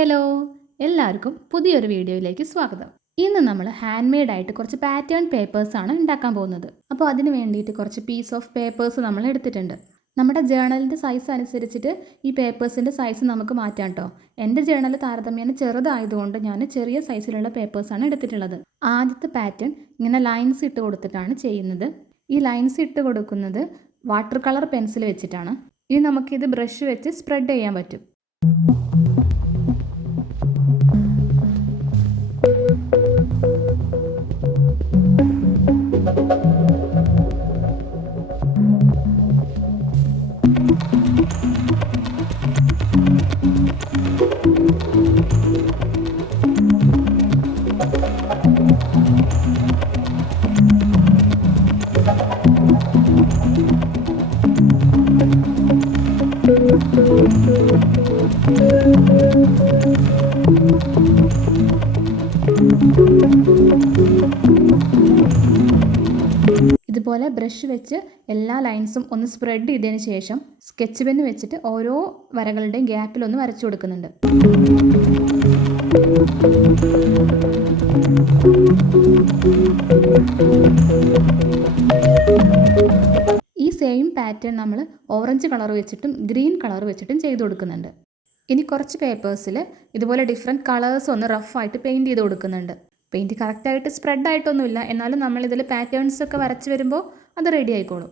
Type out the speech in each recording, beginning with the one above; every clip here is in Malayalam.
ഹലോ, എല്ലാവർക്കും പുതിയൊരു വീഡിയോയിലേക്ക് സ്വാഗതം. ഇന്ന് നമ്മൾ ഹാൻഡ് മെയ്ഡ് ആയിട്ട് കുറച്ച് പാറ്റേൺ പേപ്പേഴ്സാണ് ഉണ്ടാക്കാൻ പോകുന്നത്. അപ്പോൾ അതിന് വേണ്ടിയിട്ട് കുറച്ച് പീസ് ഓഫ് പേപ്പേഴ്സ് നമ്മൾ എടുത്തിട്ടുണ്ട്. നമ്മുടെ ജേണലിൻ്റെ സൈസ് അനുസരിച്ചിട്ട് ഈ പേപ്പേഴ്സിൻ്റെ സൈസ് നമുക്ക് മാറ്റാം കേട്ടോ. എൻ്റെ ജേണൽ താരതമ്യേന ചെറുതായതുകൊണ്ട് ഞാൻ ചെറിയ സൈസിലുള്ള പേപ്പേഴ്സാണ് എടുത്തിട്ടുള്ളത്. ആദ്യത്തെ പാറ്റേൺ ഇങ്ങനെ ലൈൻസ് ഇട്ട് കൊടുത്തിട്ടാണ് ചെയ്യുന്നത്. ഈ ലൈൻസ് ഇട്ട് കൊടുക്കുന്നത് വാട്ടർ കളർ പെൻസിൽ വെച്ചിട്ടാണ്. ഇനി നമുക്കിത് ബ്രഷ് വെച്ച് സ്പ്രെഡ് ചെയ്യാൻ പറ്റും. ഇതുപോലെ ബ്രഷ് വെച്ച് എല്ലാ ലൈൻസും ഒന്ന് സ്പ്രെഡ് ചെയ്തതിന് ശേഷം സ്കെച്ച് പെന്ന് വെച്ചിട്ട് ഓരോ വരകളുടെയും ഗ്യാപ്പിലൊന്ന് വരച്ചു കൊടുക്കുന്നുണ്ട്. ഈ സെയിം പാറ്റേൺ നമ്മൾ ഓറഞ്ച് കളർ വെച്ചിട്ടും ഗ്രീൻ കളർ വെച്ചിട്ടും ചെയ്ത് കൊടുക്കുന്നുണ്ട്. ഇനി കുറച്ച് പേപ്പേഴ്സിൽ ഇതുപോലെ ഡിഫറെൻറ്റ് കളേഴ്സ് ഒന്ന് റഫായിട്ട് പെയിൻറ്റ് ചെയ്ത് കൊടുക്കുന്നുണ്ട്. പെയിൻറ്റ് കറക്റ്റായിട്ട് സ്പ്രെഡ് ആയിട്ടൊന്നുമില്ല, എന്നാലും നമ്മളിതിൽ പാറ്റേൺസ് ഒക്കെ വരച്ച് വരുമ്പോൾ അത് റെഡി ആയിക്കോളും.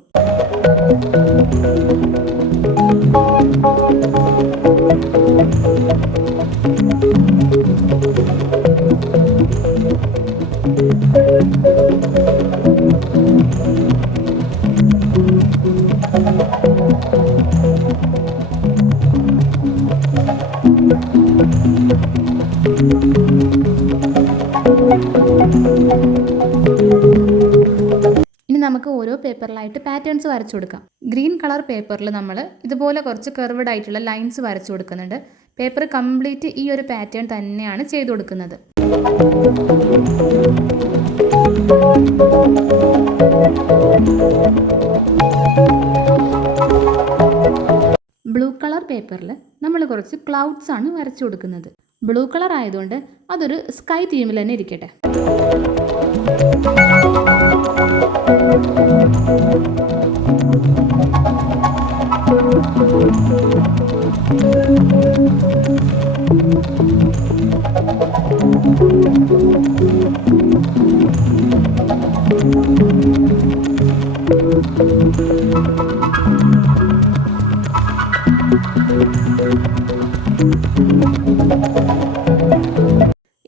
ഇനി നമുക്ക് ഓരോ പേപ്പറിലായിട്ട് പാറ്റേൺസ് വരച്ചു കൊടുക്കാം. ഗ്രീൻ കളർ പേപ്പറിൽ നമ്മൾ ഇതുപോലെ കുറച്ച് കർവ്ഡ് ആയിട്ടുള്ള ലൈൻസ് വരച്ചു കൊടുക്കുന്നുണ്ട്. പേപ്പർ കംപ്ലീറ്റ് ഈ ഒരു പാറ്റേൺ തന്നെയാണ് ചെയ്തു കൊടുക്കുന്നത്. ബ്ലൂ കളർ പേപ്പറിൽ നമ്മൾ കുറച്ച് ക്ലൗഡ്സ് ആണ് വരച്ചു കൊടുക്കുന്നത്. ബ്ലൂ കളർ ആയതുകൊണ്ട് അതൊരു സ്കൈ തീമിൽ തന്നെ ഇരിക്കട്ടെ.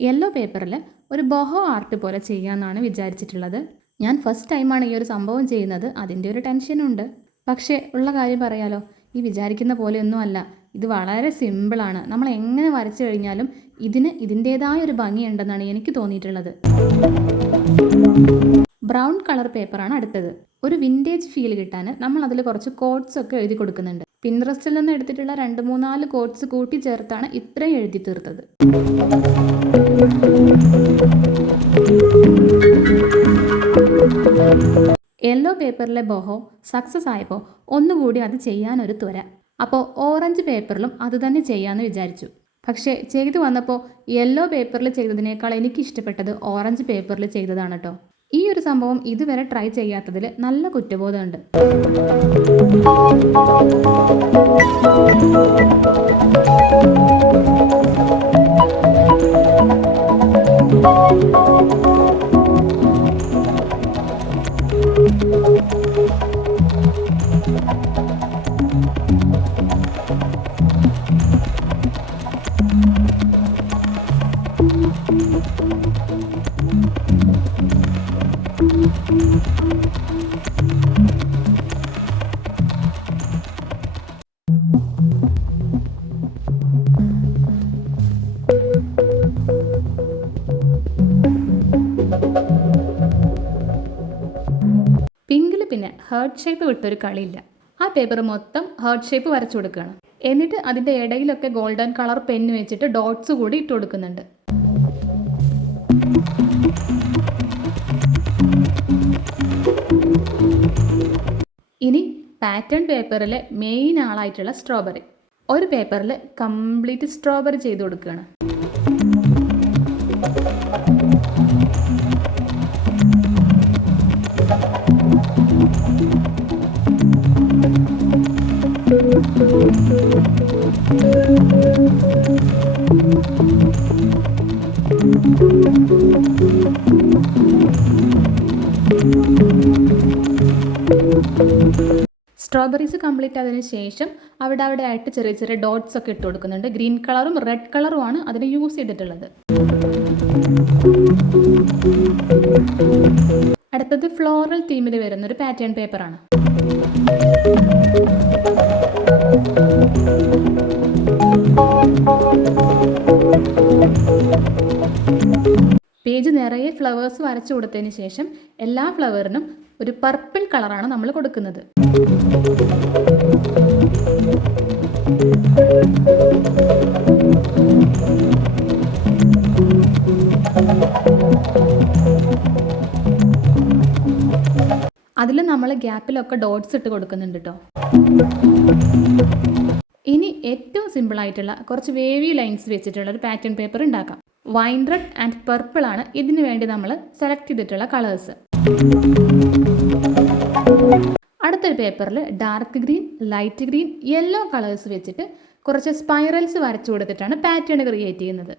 യെല്ലോ പേപ്പറിൽ ഒരു ബോഹോ ആർട്ട് പോലെ ചെയ്യാമെന്നാണ് വിചാരിച്ചിട്ടുള്ളത്. ഞാൻ ഫസ്റ്റ് ടൈമാണ് ഈ ഒരു സംഭവം ചെയ്യുന്നത്, അതിൻ്റെ ഒരു ടെൻഷനുണ്ട്. പക്ഷേ ഉള്ള കാര്യം പറയാലോ, ഈ വിചാരിക്കുന്ന പോലെയൊന്നും അല്ല. ഇത് വളരെ സിമ്പിളാണ്. നമ്മൾ എങ്ങനെ വരച്ചു കഴിഞ്ഞാലും ഇതിന് ഇതിൻ്റേതായ ഒരു ഭംഗിയുണ്ടെന്നാണ് എനിക്ക് തോന്നിയിട്ടുള്ളത്. ബ്രൗൺ കളർ പേപ്പറാണ് അടുത്തത്. ഒരു വിൻറ്റേജ് ഫീൽ കിട്ടാൻ നമ്മൾ അതിൽ കുറച്ച് കോട്ട്സ് ഒക്കെ എഴുതി കൊടുക്കുന്നുണ്ട്. പിൻട്രസ്റ്റിൽ നിന്ന് എടുത്തിട്ടുള്ള 2-3-4 കോട്ട്സ് കൂട്ടി ചേർത്താണ് ഇത്രയും എഴുതി തീർത്തത്. യെല്ലോ പേപ്പറിലെ ബോഹോ സക്സസ് ആയപ്പോൾ ഒന്നുകൂടി അത് ചെയ്യാനൊരു ത്വര. അപ്പോൾ ഓറഞ്ച് പേപ്പറിലും അത് തന്നെ ചെയ്യാമെന്ന് വിചാരിച്ചു. പക്ഷേ ചെയ്തു വന്നപ്പോൾ യെല്ലോ പേപ്പറിൽ ചെയ്തതിനേക്കാൾ എനിക്കിഷ്ടപ്പെട്ടത് ഓറഞ്ച് പേപ്പറിൽ ചെയ്തതാണ് കേട്ടോ. ഈ ഒരു സംഭവം ഇതുവരെ ട്രൈ ചെയ്യാത്തതിൽ നല്ല കുറ്റബോധമുണ്ട്. പിങ്കിൽ പിന്നെ ഹേർട്ട് ഷേപ്പ് വിട്ടൊരു കളിയില്ല. ആ പേപ്പർ മൊത്തം ഹേർട്ട് ഷേപ്പ് വരച്ചു കൊടുക്കുകയാണ്. എന്നിട്ട് അതിൻ്റെ ഇടയിലൊക്കെ ഗോൾഡൻ കളർ പെന്ന് വെച്ചിട്ട് ഡോട്ട്സ് കൂടി ഇട്ട് കൊടുക്കുന്നുണ്ട്. ഇനി പാറ്റേൺ പേപ്പറിലെ മെയിൻ ആളായിട്ടുള്ള സ്ട്രോബെറി. ഒരു പേപ്പറിൽ കംപ്ലീറ്റ് സ്ട്രോബെറി ചെയ്ത് കൊടുക്കുകയാണ്. സ്ട്രോബെറീസ് കംപ്ലീറ്റ് ആയതിനു ശേഷം അവിടെ ആയിട്ട് ചെറിയ ചെറിയ ഡോട്ട്സ് ഒക്കെ ഇട്ട് കൊടുക്കുന്നുണ്ട്. ഗ്രീൻ കളറും റെഡ് കളറുമാണ് അതിന് യൂസ് ചെയ്തിട്ടുള്ളത്. അടുത്തത് ഫ്ലോറൽ തീമിൽ വരുന്നൊരു പാറ്റേൺ പേപ്പറാണ്. പേജ് നിറയെ ഫ്ലവേഴ്സ് വരച്ചു കൊടുത്തതിന് ശേഷം എല്ലാ ഫ്ലവറിനും ഒരു പർപ്പിൾ കളറാണ് നമ്മൾ കൊടുക്കുന്നത്. അതിൽ നമ്മൾ ഗ്യാപ്പിലൊക്കെ ഡോട്ട്സ് ഇട്ട് കൊടുക്കുന്നുണ്ട് കേട്ടോ. ഇനി ഏറ്റവും സിമ്പിളായിട്ടുള്ള കുറച്ച് വേവി ലൈൻസ് വെച്ചിട്ടുള്ള ഒരു പാറ്റേൺ പേപ്പർ ഉണ്ടാക്കാം. വൈൻ റെഡ് ആൻഡ് പർപ്പിൾ ആണ് ഇതിനു വേണ്ടി നമ്മൾ സെലക്ട് ചെയ്തിട്ടുള്ള കളേഴ്സ്. അടുത്തൊരു പേപ്പറിൽ dark green, light green, yellow colours വെച്ചിട്ട് കുറച്ച് സ്പൈറൽസ് വരച്ചു കൊടുത്തിട്ടാണ് പാറ്റേൺ ക്രിയേറ്റ് ചെയ്യുന്നത്.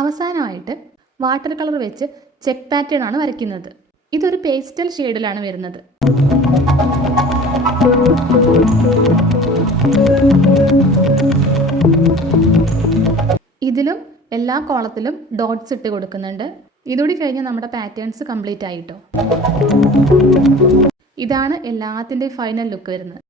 അവസാനമായിട്ട് വാട്ടർ കളർ വെച്ച് ചെക്ക് പാറ്റേൺ ആണ് വരയ്ക്കുന്നത്. ഇതൊരു പേസ്റ്റൽ ഷെയ്ഡിലാണ് വരുന്നത്. ഇതിലും എല്ലാ കോളത്തിലും ഡോട്ട്സ് ഇട്ട് കൊടുക്കുന്നുണ്ട്. ഇതുകൂടി കഴിഞ്ഞാൽ നമ്മുടെ പാറ്റേൺസ് കംപ്ലീറ്റ് ആയിട്ടോ. ഇതാണ് എല്ലാത്തിൻ്റെയും ഫൈനൽ ലുക്ക് വരുന്നത്.